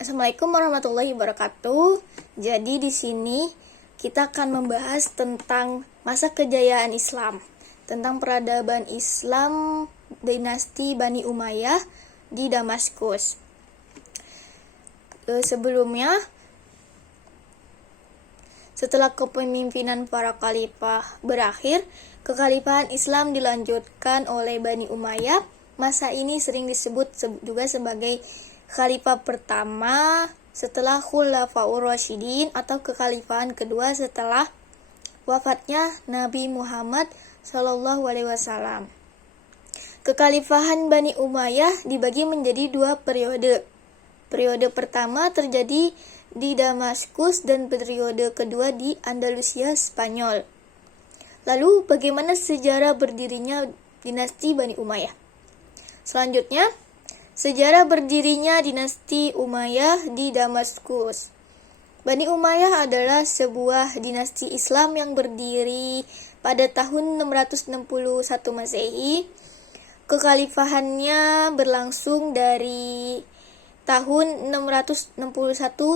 Assalamualaikum warahmatullahi wabarakatuh. Jadi di sini kita akan membahas tentang masa kejayaan Islam, tentang peradaban Islam dinasti Bani Umayyah di Damaskus. Sebelumnya, setelah kepemimpinan para khalifah berakhir, kekhalifahan Islam dilanjutkan oleh Bani Umayyah. Masa ini sering disebut juga sebagai khalifah pertama setelah Khulafaur Rasyidin atau kekhalifahan kedua setelah wafatnya Nabi Muhammad SAW. Kekhalifahan Bani Umayyah dibagi menjadi dua periode. Periode pertama terjadi di Damaskus dan periode kedua di Andalusia, Spanyol. Lalu bagaimana sejarah berdirinya dinasti Bani Umayyah? Selanjutnya, sejarah berdirinya dinasti Umayyah di Damaskus. Bani Umayyah adalah sebuah dinasti Islam yang berdiri pada tahun 661 Masehi. Kekhalifahannya berlangsung dari tahun 661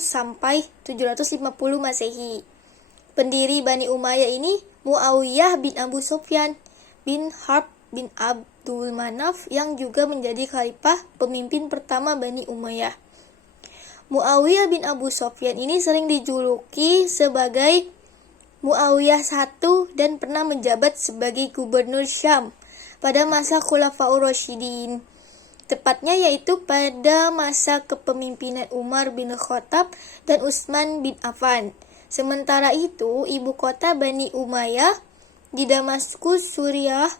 sampai 750 Masehi. Pendiri Bani Umayyah ini Muawiyah bin Abu Sufyan bin Harb bin Abdul Manaf yang juga menjadi khalifah pemimpin pertama Bani Umayyah. Muawiyah bin Abu Sufyan ini sering dijuluki sebagai Muawiyah I dan pernah menjabat sebagai gubernur Syam pada masa Khulafaur Rasyidin. Tepatnya yaitu pada masa kepemimpinan Umar bin Khattab dan Utsman bin Affan. Sementara itu, ibu kota Bani Umayyah di Damaskus, Suriah.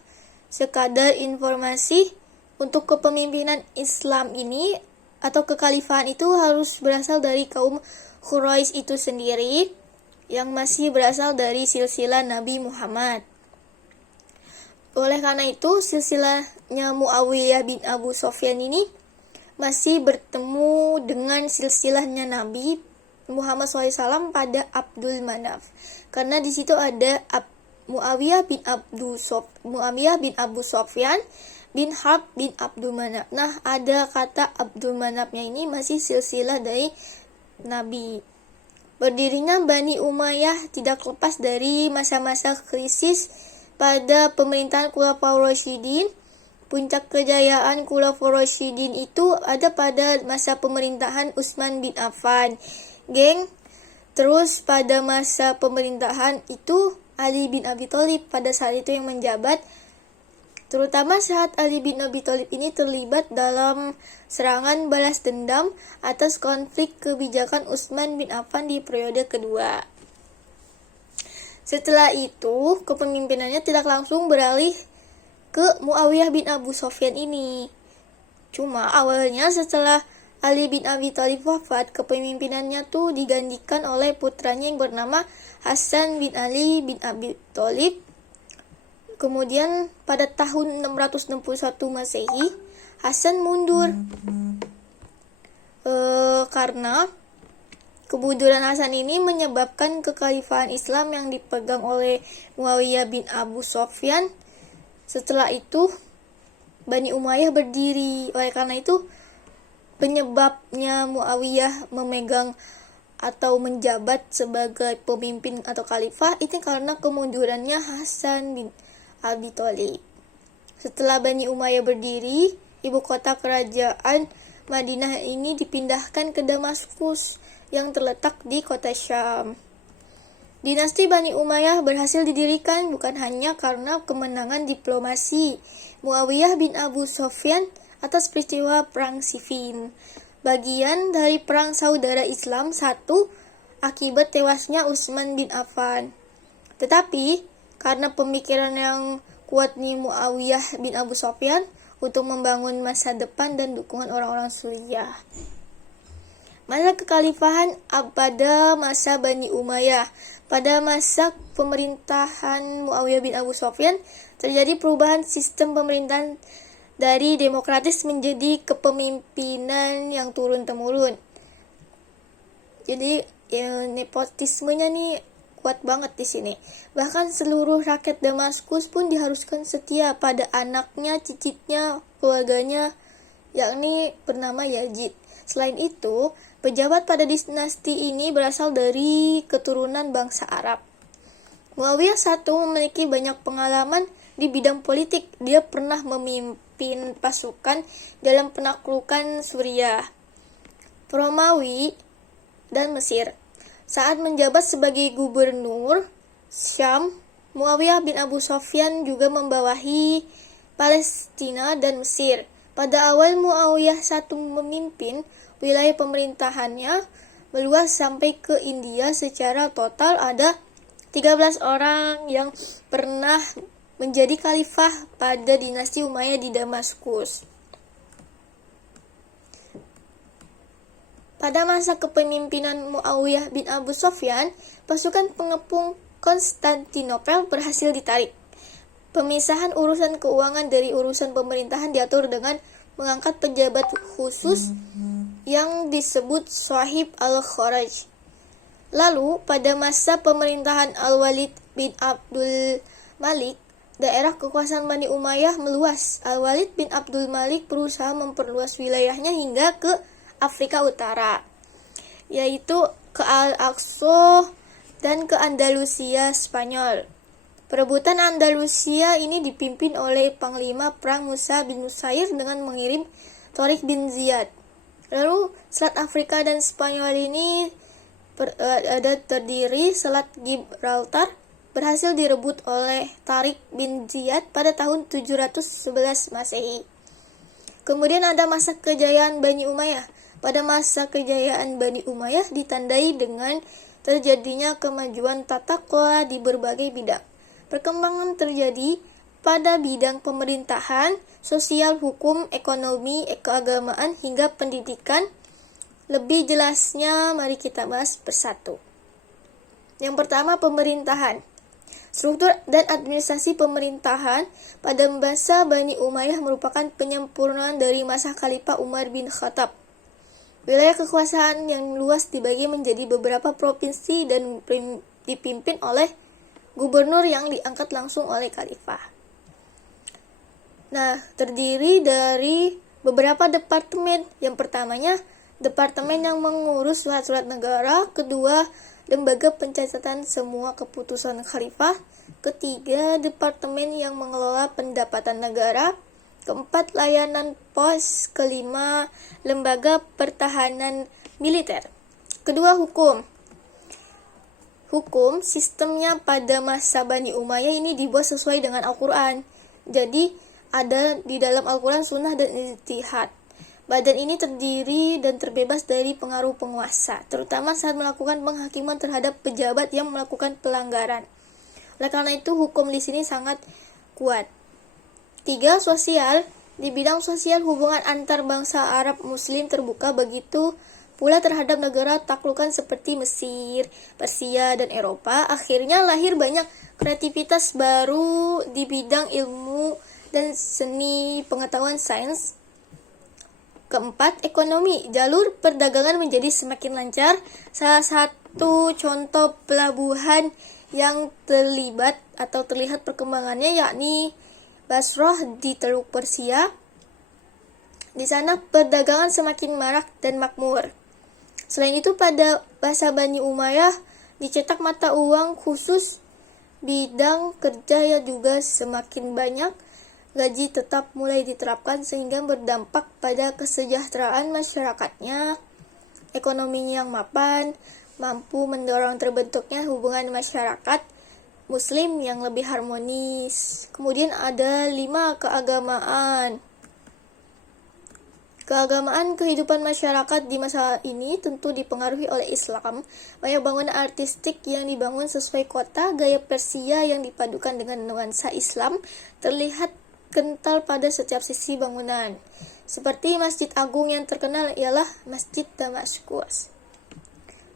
Sekadar informasi, untuk kepemimpinan Islam ini atau kekhalifahan itu harus berasal dari kaum Quraisy itu sendiri yang masih berasal dari silsilah Nabi Muhammad. Oleh karena itu, silsilahnya Muawiyah bin Abu Sufyan ini masih bertemu dengan silsilahnya Nabi Muhammad SAW pada Abdul Manaf. Karena di situ ada Muawiyah bin Abu Sufyan bin Harb bin Abdul Manaf. Nah, ada kata Abdul Manafnya ini masih silsilah dari Nabi. Berdirinya Bani Umayyah tidak lepas dari masa-masa krisis pada pemerintahan Khulafaur Rasyidin. Puncak kejayaan Khulafaur Rasyidin itu ada pada masa pemerintahan Utsman bin Affan. Terus pada masa pemerintahan itu Ali bin Abi Thalib pada saat itu yang menjabat, terutama saat Ali bin Abi Thalib ini terlibat dalam serangan balas dendam atas konflik kebijakan Utsman bin Affan di periode kedua. Setelah itu, kepemimpinannya tidak langsung beralih ke Muawiyah bin Abu Sufyan ini. Cuma awalnya setelah Ali bin Abi Thalib wafat, kepemimpinannya tuh digantikan oleh putranya yang bernama Hasan bin Ali bin Abi Thalib. Kemudian pada tahun 661 Masehi, Hasan mundur karena kemunduran Hasan ini menyebabkan kekhalifahan Islam yang dipegang oleh Muawiyah bin Abu Sufyan. Setelah itu, Bani Umayyah berdiri. Oleh karena itu, penyebabnya Muawiyah memegang atau menjabat sebagai pemimpin atau khalifah itu karena kemundurannya Hasan bin Abi Thalib. Setelah Bani Umayyah berdiri, ibu kota kerajaan Madinah ini dipindahkan ke Damaskus yang terletak di kota Syam. Dinasti Bani Umayyah berhasil didirikan bukan hanya karena kemenangan diplomasi Muawiyah bin Abu Sufyan atas peristiwa Perang Siffin, bagian dari Perang Saudara Islam I akibat tewasnya Utsman bin Affan. Tetapi, karena pemikiran yang kuat nih Muawiyah bin Abu Sufyan untuk membangun masa depan dan dukungan orang-orang Suriah. Masa kekhalifahan pada masa Bani Umayyah. Pada masa pemerintahan Muawiyah bin Abu Sufyan, terjadi perubahan sistem pemerintahan dari demokratis menjadi kepemimpinan yang turun-temurun. Jadi nepotismenya nih kuat banget di sini. Bahkan seluruh rakyat Damaskus pun diharuskan setia pada anaknya, cicitnya, keluarganya, yakni bernama Yazid. Selain itu, pejabat pada dinasti ini berasal dari keturunan bangsa Arab. Muawiyah I memiliki banyak pengalaman di bidang politik. Dia pernah memimpin pasukan dalam penaklukan Suriah, Romawi, dan Mesir. Saat menjabat sebagai gubernur Syam, Muawiyah bin Abu Sufyan juga membawahi Palestina dan Mesir. Pada awal Muawiyah I memimpin, wilayah pemerintahannya meluas sampai ke India. Secara total ada 13 orang yang pernah menjadi khalifah pada dinasti Umayyah di Damaskus. Pada masa kepemimpinan Muawiyah bin Abu Sufyan, pasukan pengepung Konstantinopel berhasil ditarik. Pemisahan urusan keuangan dari urusan pemerintahan diatur dengan mengangkat pejabat khusus yang disebut Sahib al-Kharaj. Lalu, pada masa pemerintahan Al-Walid bin Abdul Malik, daerah kekuasaan Bani Umayyah meluas. Al-Walid bin Abdul Malik berusaha memperluas wilayahnya hingga ke Afrika Utara, yaitu ke Al-Aqsa dan ke Andalusia Spanyol. Perebutan Andalusia ini dipimpin oleh Panglima Perang Musa bin Nusair dengan mengirim Tariq bin Ziyad. Lalu Selat Afrika dan Spanyol ini terdiri Selat Gibraltar berhasil direbut oleh Tariq bin Ziyad pada tahun 711 Masehi. Kemudian ada masa kejayaan Bani Umayyah. Pada masa kejayaan Bani Umayyah ditandai dengan terjadinya kemajuan tata kelola di berbagai bidang. Perkembangan terjadi pada bidang pemerintahan, sosial, hukum, ekonomi, keagamaan, hingga pendidikan. Lebih jelasnya, mari kita bahas persatu. Yang pertama, pemerintahan. Struktur dan administrasi pemerintahan pada masa Bani Umayyah merupakan penyempurnaan dari masa Khalifah Umar bin Khattab. Wilayah kekuasaan yang luas dibagi menjadi beberapa provinsi dan dipimpin oleh gubernur yang diangkat langsung oleh khalifah. Nah, terdiri dari beberapa departemen. Yang pertamanya, departemen yang mengurus surat-surat negara. Kedua, lembaga pencatatan semua keputusan khalifah. Ketiga, departemen yang mengelola pendapatan negara. Keempat, layanan pos. Kelima, lembaga pertahanan militer. Kedua, hukum. Hukum sistemnya pada masa Bani Umayyah ini dibuat sesuai dengan Al-Quran. Jadi, ada di dalam Al-Quran sunnah dan ijtihad. Badan ini terdiri dan terbebas dari pengaruh penguasa, terutama saat melakukan penghakiman terhadap pejabat yang melakukan pelanggaran. Oleh karena itu, hukum di sini sangat kuat. 3. Sosial. Di bidang sosial, hubungan antar bangsa Arab Muslim terbuka, begitu pula terhadap negara taklukan seperti Mesir, Persia, dan Eropa. Akhirnya lahir banyak kreativitas baru di bidang ilmu dan seni pengetahuan sains. Keempat, ekonomi. Jalur perdagangan menjadi semakin lancar. Salah satu contoh pelabuhan yang terlibat atau terlihat perkembangannya yakni Basrah di Teluk Persia. Di sana perdagangan semakin marak dan makmur. Selain itu, pada masa Bani Umayyah dicetak mata uang khusus. Bidang kerja yang juga semakin banyak. Gaji tetap mulai diterapkan sehingga berdampak pada kesejahteraan masyarakatnya. Ekonominya yang mapan, mampu mendorong terbentuknya hubungan masyarakat Muslim yang lebih harmonis. Kemudian ada 5, keagamaan. Keagamaan kehidupan masyarakat di masa ini tentu dipengaruhi oleh Islam. Banyak bangunan artistik yang dibangun sesuai kota, gaya Persia yang dipadukan dengan nuansa Islam terlihat kental pada setiap sisi bangunan. Seperti Masjid Agung yang terkenal ialah Masjid Damaskus.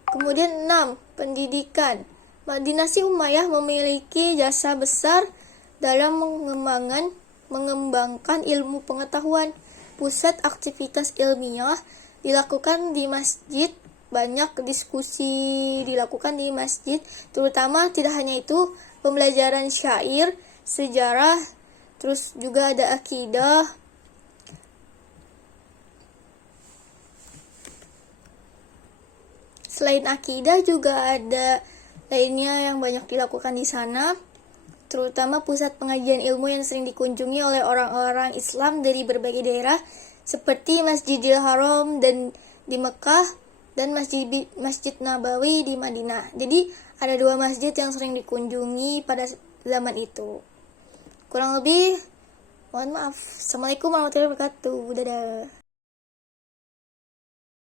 Kemudian 6, pendidikan. Dinasti Umayyah memiliki jasa besar dalam mengembangkan ilmu pengetahuan. Pusat aktivitas ilmiah dilakukan di masjid. Banyak diskusi dilakukan di masjid, terutama tidak hanya itu, pembelajaran syair, sejarah, terus juga ada akidah. Selain akidah juga ada lainnya yang banyak dilakukan di sana, terutama pusat pengajian ilmu yang sering dikunjungi oleh orang-orang Islam dari berbagai daerah seperti Masjidil Haram dan di Mekah dan Masjid Nabawi di Madinah. Jadi ada 2 masjid yang sering dikunjungi pada zaman itu. Kurang lebih mohon maaf. Assalamualaikum warahmatullahi wabarakatuh. Dadah.